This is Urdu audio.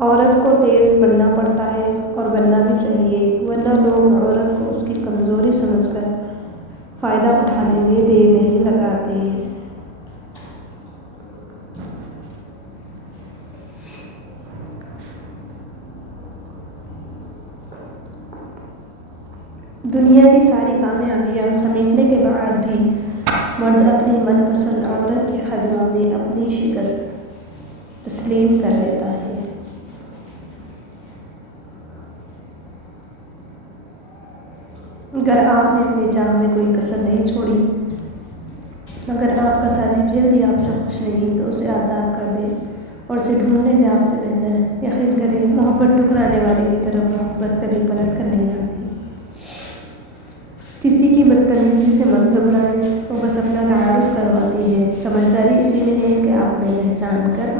عورت کو تیز بننا پڑتا ہے اور بننا بھی چاہیے، ورنہ لوگ عورت کو اس کی کمزوری سمجھ کر فائدہ اٹھانے میں دیر نہیں لگاتے۔ دنیا کی ساری کامیابیاں سمیٹنے کے بعد بھی مرد اپنی من پسند عورت کے خدمہ میں اپنی شکست تسلیم کر لیتا ہے۔ اگر آپ نے اپنی جان میں کوئی کسر نہیں چھوڑی، اگر آپ کا ساتھی پھر بھی آپ سے خوش نہیں تو اسے آزاد کر دیں اور اسے ڈھونڈنے دیں آپ سے بہتر۔ یقین کریں، محبت ٹھکرانے والے کی طرف محبت کبھی پلٹ کر نہیں آتی۔ کسی کی بدتمیزی سے مت گھبرائیں، وہ بس اپنا تعارف کرواتی ہے۔ سمجھداری اسی میں ہے کہ آپ نے پہچان کر